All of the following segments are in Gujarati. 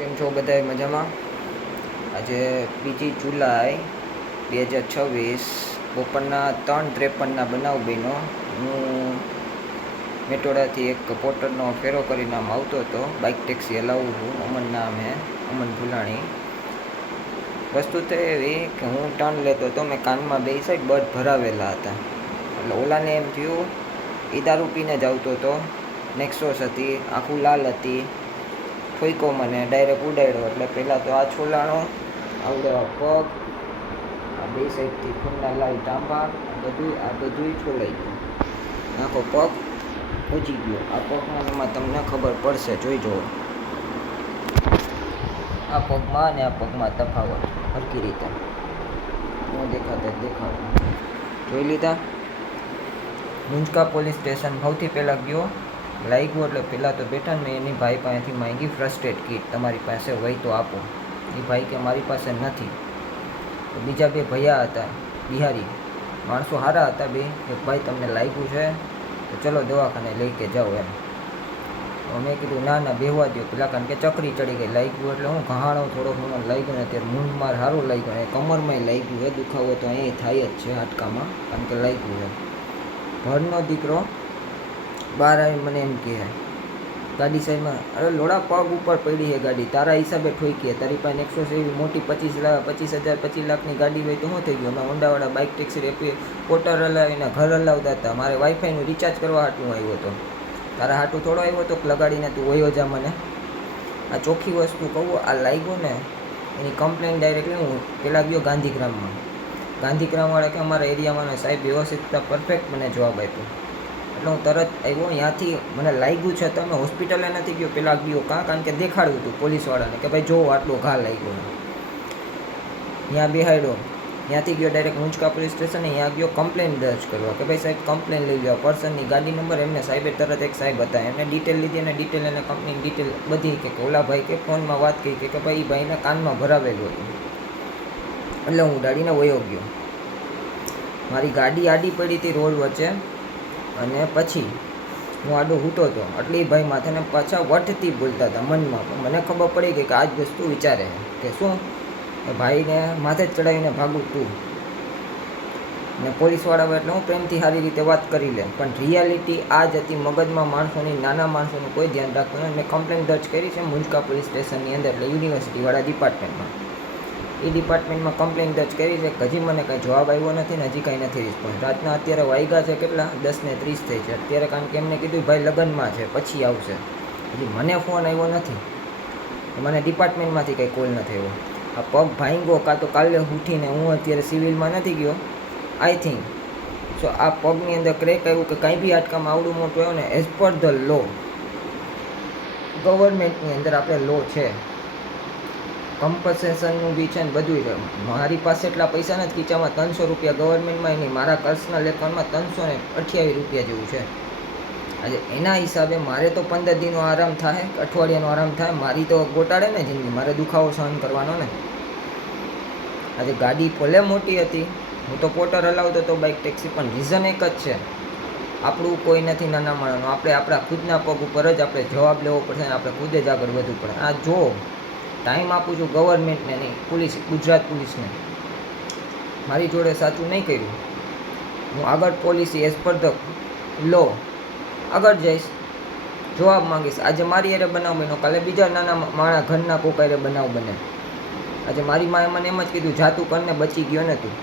કેમ છો બધાય મજામાં? આજે 2 જુલાઈ 2026 બપોરના 3:53 બનાવ બન્યો. હું મેટોડાથી એક પોર્ટરનો ફેરો કરીને આમ આવતો હતો. બાઇક ટેક્સી હલાવું છું. અમન નામ હે, અમન ભુલાણી. વસ્તુ તો એવી કે હું ટર્ન લેતો હતો, મેં કાનમાં બે સાઈડ બટ ભરાવેલા હતા. એટલે ઓલાને એમ થયું એ દારૂ પીને જ આવતો હતો. નેક્સોસ હતી, આખું લાલ હતી. ઠોઈકો મને, ડાયરેક્ટ ઉડાડ્યો. એટલે પહેલાં તો આ છોલાણો, આવડે પગ, આ બે સાઈડથી ખૂનના લાલ ટાંબા, આ બધું છોલાઈ ગયું. આખો પગ પહોંચી ગયો. આ પગમાં એમાં તમને ખબર પડશે, જોઈ જુઓ. આ પગમાં અને આ પગમાં તફાવત સરખી રીતે હું દેખાડું. જોઈ લીધા. મુંજકા પોલીસ સ્ટેશન સૌથી પહેલાં ગયો. લાગ્યું એટલે પહેલાં તો બેઠા ને એની ભાઈ પાસેથી માંગી ફર્સ્ટ એડ કીટ. તમારી પાસે હોય તો આપો. એ ભાઈ કે મારી પાસે નથી. તો બીજા બે ભૈયા હતા બિહારી માણસો, સારા હતા બે. એક ભાઈ તમને લાગ્યું છે તો ચલો દવાખાને લઈ કે જાઓ એમ. તો મેં કીધું ના બેહવા દો પેલા, કારણ કે ચકરી ચડી ગઈ. લાગ્યું એટલે હું ઘહાણો થોડોક મને લાગ્યો ને અત્યારે મૂંઢ માર સારું લાગ્યું. અને કમરમાં લાગ્યું છે, દુખાવો તો અહીં થાય જ છે હાડકામાં, કારણ કે લાગ્યું છે. ઘરનો દીકરો બહાર આવી મને એમ કહે ગાડી સાઈડમાં, અરે લોડા પગ ઉપર પડી છે ગાડી, તારા હિસાબે ઠોકી. તારી પાસે નેક્સોસ એવી મોટી 25,000 લાખની ગાડી હોય તો શું થઈ ગયું? અમે હોન્ડાવાળા બાઇક ટેક્સી રેપી પોટર હલાવીને ઘર હલાવતા હતા. મારે વાઈફાઈનું રિચાર્જ કરવા હાટું આવ્યો હતો. તારા હાટું થોડો આવ્યો હતો લગાડીને તું વયો જા મને. આ ચોખ્ખી વસ્તુ કહું, આ લાગ્યું ને એની કમ્પ્લેન ડાયરેક્ટલી હું પહેલાં ગયો ગાંધીગ્રામમાં. ગાંધીગ્રામવાળા કે અમારા એરિયામાં સાહેબ વ્યવસ્થિત પરફેક્ટ મને જવાબ આપ્યો. એટલે હું તરત આવ્યો. ત્યાંથી મને લાગ્યું છે તો અમે હોસ્પિટલે નથી ગયો, પહેલાં ગયો કારણ કે દેખાડ્યું હતું પોલીસવાળાને કે ભાઈ જોવો આટલો ઘા લાગ્યો. ત્યાં બેહાડ્યો. ત્યાંથી ગયો ડાયરેક્ટ મુંજકા પોલીસ સ્ટેશન. ત્યાં ગયો કમ્પ્લેન દર્જ કરવા કે ભાઈ સાહેબ કમ્પ્લેન લઈ લો. પર્સનની ગાડી નંબર એમને સાહેબે તરત એક સાહેબ હતા એમને ડિટેલ લીધી, અને ડિટેલ એને કંપનીની ડિટેલ બધી કે ઓલા ભાઈ કે ફોનમાં વાત કરી કે ભાઈ એ ભાઈને કાનમાં ભરાવેલું હતું. એટલે હું ઉડાડીને વયો ગયો. મારી ગાડી આડી પડી હતી રોડ વચ્ચે, અને પછી હું આડો હૂતો હતો. એટલે એ ભાઈ માથાને પાછા વટથી બોલતા હતા મનમાં. પણ મને ખબર પડી ગઈ કે આ જ વસ્તુ વિચારે કે શું ભાઈને માથે જ ચડાવીને ભાગું તું. ને પોલીસવાળા એટલે હું પ્રેમથી સારી રીતે વાત કરી લે, પણ રિયાલિટી આ જ હતી મગજમાં માણસોની, નાના માણસોનું કોઈ ધ્યાન રાખતું નહીં. મેં કમ્પ્લેન દર્જ કરી છે મુંજકા પોલીસ સ્ટેશનની અંદર, એટલે યુનિવર્સિટીવાળા ડિપાર્ટમેન્ટમાં. એ ડિપાર્ટમેન્ટમાં કમ્પ્લેન દર્જ કરી છે. હજી મને કંઈ જવાબ આવ્યો નથી ને હજી કાંઈ નથી રિસ્પોન્સ. રાતના અત્યારે વાગ્યા છે કેટલા 10:30 થઈ છે અત્યારે, કારણ કે એમને કીધું ભાઈ લગ્નમાં છે પછી આવશે. હજી મને ફોન આવ્યો નથી, મને ડિપાર્ટમેન્ટમાંથી કંઈ કોલ નથી આવ્યો. આ પગ ભાંગ્યો કાં તો કાલે ઉઠીને હું અત્યારે સિવિલમાં નથી ગયો આઈ થિંક સો. આ પગની અંદર ક્રેક આવ્યું કે કાંઈ બી હાડકામાં આવડું મોટું આવ્યું ને, એઝ પર ધ લો, ગવર્મેન્ટની અંદર આપણે લો છે, કમ્પન્સેશનનું બી છે ને બધું છે. મારી પાસે એટલા પૈસા નથી ખીચામાં, 300 રૂપિયા ગવર્મેન્ટમાં નહીં, મારા પર્સનલ એકાઉન્ટમાં 328 રૂપિયા જેવું છે. આજે એના હિસાબે મારે તો 15 દિનનો આરામ થાય, અઠવાડિયાનો આરામ થાય. મારી તો ગોટાડે ને જિંદગી, મારે દુખાવો સહન કરવાનો ને. આજે ગાડી ભલે મોટી હતી, હું તો પોટર હલાવતો હતો બાઇક ટેક્સી, પણ રીઝન એક જ છે, આપણું કોઈ નથી નાના માણસનું. આપણે આપણા ખુદના પગ ઉપર જ આપણે જવાબ લેવો પડશે ને આપણે ખુદ જ આગળ વધવું પડે. આ જો ટાઈમ આપું છું ગવર્મેન્ટને નહીં, પોલીસ, ગુજરાત પોલીસને. મારી જોડે સાચું નહીં કર્યું, હું આગળ પોલિસી એઝ પર ધ લો આગળ જઈશ, જવાબ માંગીશ. આજે મારી હારે બનાવ બન્યો, કાલે બીજા નાના માણા ઘરના કોક હારે બનાવ બને. આજે મારી માએ મને એમ જ કીધું જાતું કરીને બચી ગયો ને તું.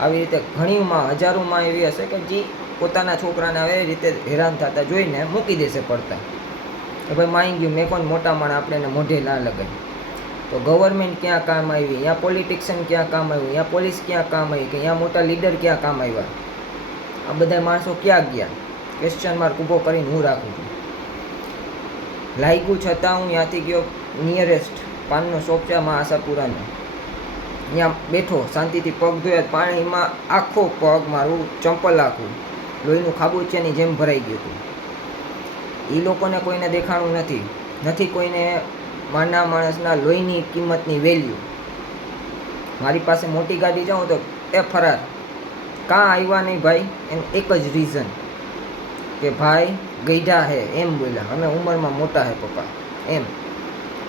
આવી રીતે ઘણી માં, હજારો માં એવી હશે કે જે પોતાના છોકરાને આવી રીતે હેરાન થતા જોઈને મૂકી દેશે પડતા કે ભાઈ માઈ ગયું, મેં કોણ મોટા માણા આપણે એને મોઢે ના લગાય. તો ગવર્મેન્ટ ક્યાં કામ આવી, અહીંયા પોલિટિશિયન ક્યાં કામ આવ્યું, અહીંયા પોલીસ ક્યાં કામ આવી, કે અહીંયા મોટા લીડર ક્યાં કામ આવ્યા? આ બધા માણસો ક્યાં ગયા? ક્વેશ્ચન માર્ક ઊભો કરીને હું રાખું છું. લાગ્યું છતાં હું ત્યાંથી ગયો નિયરેસ્ટ પાનનો શોપ છે આશાપુરાનો, ત્યાં બેઠો શાંતિથી પગ ધોયા. પાણીમાં આખો પગ મારું ચંપલ આખું લોહીનું ખાબુચિયાની જેમ ભરાઈ ગયું હતું. એ લોકોને કોઈને દેખાણું નથી કોઈને નાના માણસના લોહીની કિંમતની વેલ્યુ. મારી પાસે મોટી ગાડી જાઉં તો એ ફરાર કાં આવ્યા નહીં ભાઈ, એનું એક જ રીઝન કે ભાઈ ગઈઢા હે, એમ બોલ્યા. અમે ઉંમરમાં મોટા હે પપ્પા, એમ.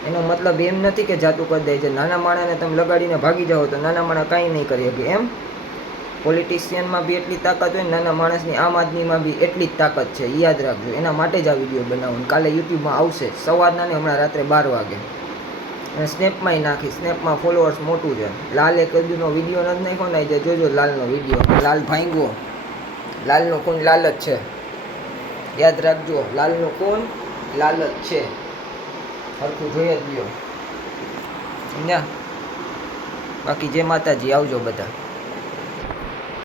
એનો મતલબ એમ નથી કે જાતું કરી દે છે. નાના માણસને તમે લગાડીને ભાગી જાઓ તો નાના માણસ કાંઈ નહીં કરી શકે એમ. પોલિટિશિયનમાં બી એટલી તાકાત હોય ને નાના માણસની આમ આદમીમાં બી એટલી જ તાકાત છે, યાદ રાખજો. એના માટે જ આ વિડીયો બનાવું. કાલે યુટ્યુબમાં આવશે સવારના ને હમણાં રાત્રે 12 વાગે. અને સ્નેપમાંય નાખી. સ્નેપમાં ફોલોઅર્સ મોટું છે. લાલે કદુનો વિડીયો નથી નાખ્યો ને જે જોજો લાલનો વિડીયો. લાલ ભાંગ્યો. લાલનો ખૂન લાલ જ છે, યાદ રાખજો. લાલનો ખૂન લાલ જ છે. સરખું જોઈએ જ લ્યો સમજ્યા. બાકી જય માતાજી, આવજો બધા.